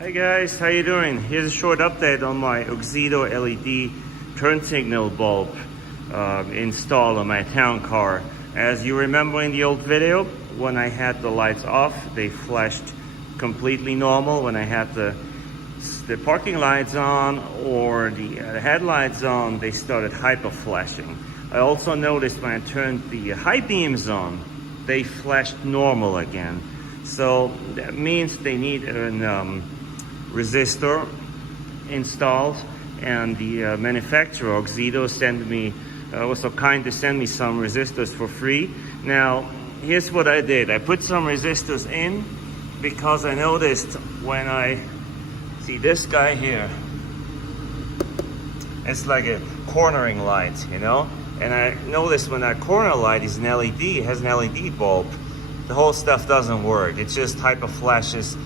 Hey guys, how you doing? Here's a short update on my AUXITO LED turn signal bulb installed on my town car. As you remember in the old video, when I had the lights off, they flashed completely normal. When I had the parking lights on or the headlights on, they started hyper flashing. I also noticed when I turned the high beams on, they flashed normal again. So that means they need an resistor installed, and the manufacturer AUXITO was so kind to send me some resistors for free. Now here's what I did. I put some resistors in because I noticed when I see this guy here, it's like a cornering light, you know, and I noticed when that corner light is an LED, has an LED bulb, the whole stuff doesn't work. It just hyper flashes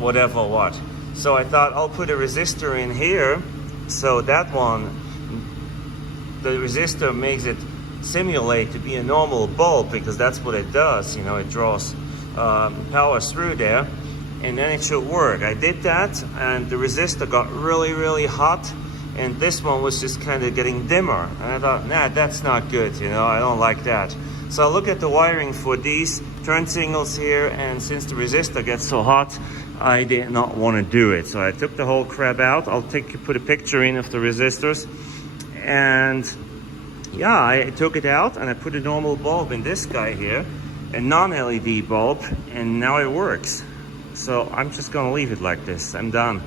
whatever what. So I thought I'll put a resistor in here, so that one, the resistor makes it simulate to be a normal bulb, because that's what it does, you know, it draws power through there, and then it should work. I did that, and the resistor got really hot, and this one was just kind of getting dimmer, and I thought, nah, that's not good, you know, I don't like that. So I look at the wiring for these turn signals here, and since the resistor gets so hot, I did not want to do it. So I took the whole crap out. I'll put a picture in of the resistors, and yeah, I took it out and I put a normal bulb in this guy here, a non-LED bulb, and now it works. So I'm just gonna leave it like this. I'm done.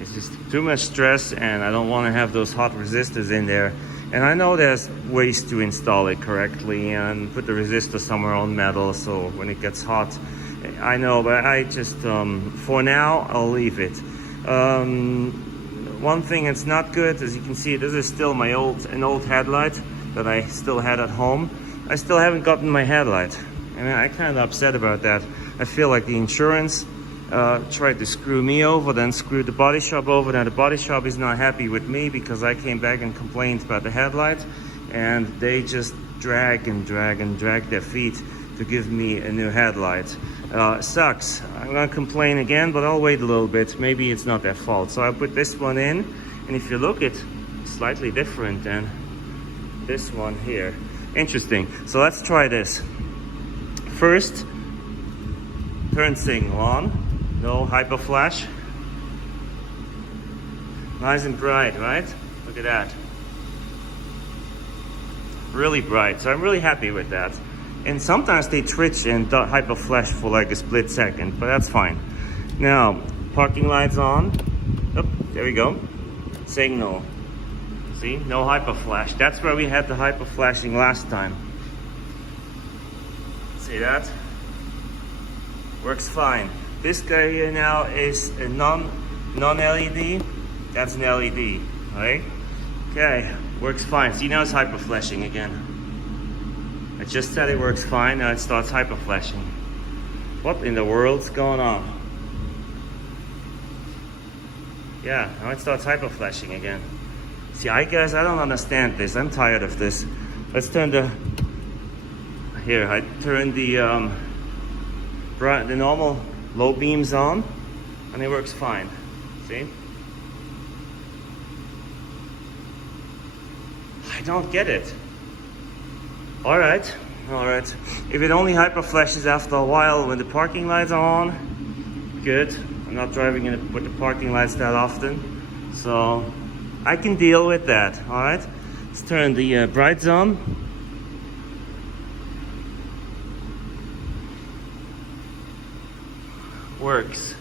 It's just too much stress, and I don't want to have those hot resistors in there. And I know there's ways to install it correctly and put the resistor somewhere on metal, so when it gets hot, I know, but I just, for now, I'll leave it. One thing that's not good, as you can see, this is still an old headlight that I still had at home. I still haven't gotten my headlight, and I'm kind of upset about that. I feel like the insurance tried to screw me over, then screwed the body shop over. Now the body shop is not happy with me because I came back and complained about the headlight, and they just drag their feet to give me a new headlight. Sucks. I'm gonna complain again, but I'll wait a little bit. Maybe it's not their fault. So I put this one in, and if you look, it's slightly different than this one here. Interesting. So let's try this. First, turn signal on. No hyper flash. Nice and bright, right? Look at that. Really bright. So I'm really happy with that. And sometimes they twitch and hyper flash for like a split second, but that's fine. Now, parking lights on. Oh, there we go. Signal. See, no hyper flash. That's where we had the hyper flashing last time. See that? Works fine. This guy here now is a non-LED. That's an LED, right? Okay, works fine. See, now it's hyper flashing again. I just said it works fine, now it starts hyper flashing. What in the world's going on? Yeah, now it starts hyper flashing again. See, guys, I don't understand this. I'm tired of this. Let's turn I turn the normal low beams on, and it works fine. See? I don't get it. All right. If it only hyper flashes after a while when the parking lights are on, good. I'm not driving with the parking lights that often, so I can deal with that. All right. Let's turn the brights on. Works.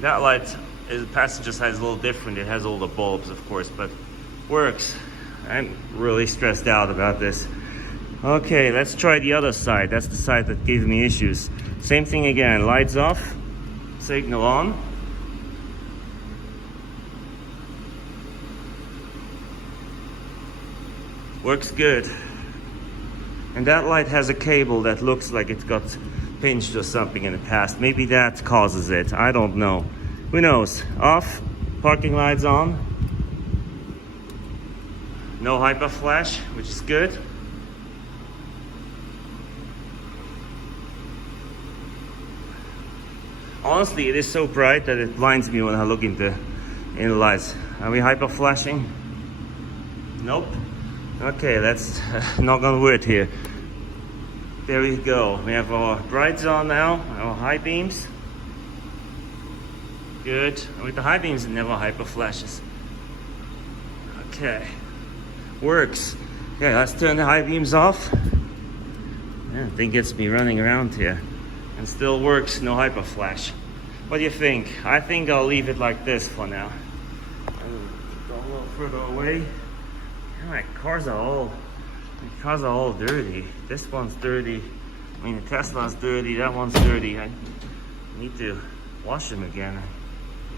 That light, the passenger side is a little different. It has all the bulbs, of course, but works. I'm really stressed out about this. Okay, let's try the other side. That's the side that gave me issues. Same thing again, lights off, signal on. Works good. And that light has a cable that looks like it got pinched or something in the past. Maybe that causes it, I don't know. Who knows? Off, parking lights on. No hyper flash, which is good. Honestly, it is so bright that it blinds me when I look in the lights. Are we hyper flashing? Nope. Okay, let's knock on wood here. There we go. We have our brights on now, our high beams. Good. With the high beams, it never hyper flashes. Okay. Works. Okay, let's turn the high beams off. Yeah, thing gets me running around here. And still works, no hyper flash. What do you think? I think I'll leave it like this for now. Go a little further away. Yeah, my cars are all dirty. This one's dirty. I mean, the Tesla's dirty. That one's dirty. I need to wash them again.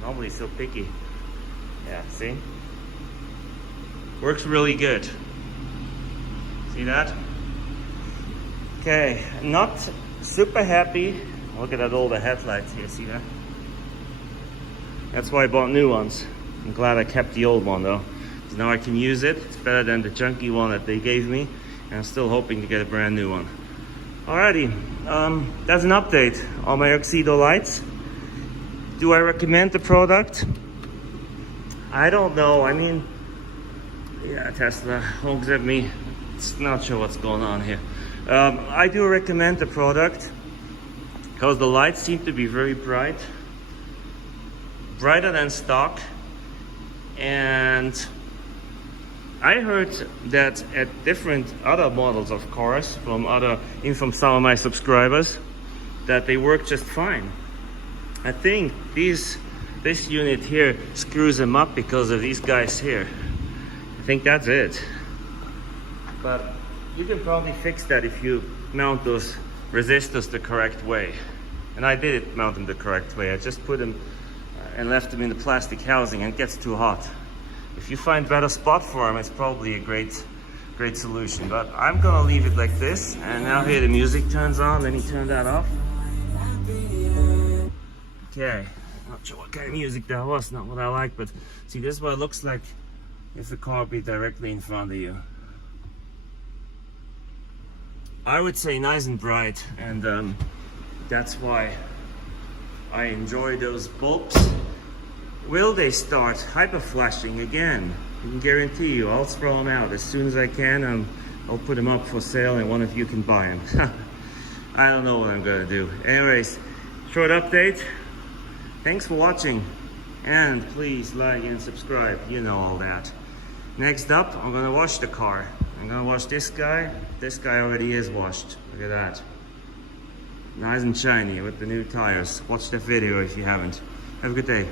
Nobody's so picky. Yeah, see? Works really good. See that? Okay, not super happy. Look at that older headlights here, see that? That's why I bought new ones. I'm glad I kept the old one though. So now I can use it. It's better than the junky one that they gave me. And I'm still hoping to get a brand new one. Alrighty, that's an update on my AUXITO lights. Do I recommend the product? I don't know. I mean, yeah, Tesla honks at me. It's not sure what's going on here. I do recommend the product because the lights seem to be very bright, brighter than stock. And I heard that at different other models of cars from some of my subscribers, that they work just fine. I think this unit here screws them up because of these guys here. I think that's it. But you can probably fix that if you mount those resistors the correct way. And I did mount them the correct way. I just put them and left them in the plastic housing, and it gets too hot. If you find better spot for them, it's probably a great solution. But I'm gonna leave it like this. And now here the music turns on. Let me turn that off. Okay, not sure what kind of music that was, not what I like, but see, this is what it looks like if the car be directly in front of you. I would say nice and bright, and that's why I enjoy those bulbs. Will they start hyper flashing again? I can guarantee you, I'll throw them out as soon as I can, and I'll put them up for sale and one of you can buy them. I don't know what I'm gonna do. Anyways, short update. Thanks for watching, and please like and subscribe, you know all that. Next up, I'm gonna wash the car. I'm gonna wash this guy. This guy already is washed. Look at that. Nice and shiny with the new tires. Watch that video if you haven't. Have a good day.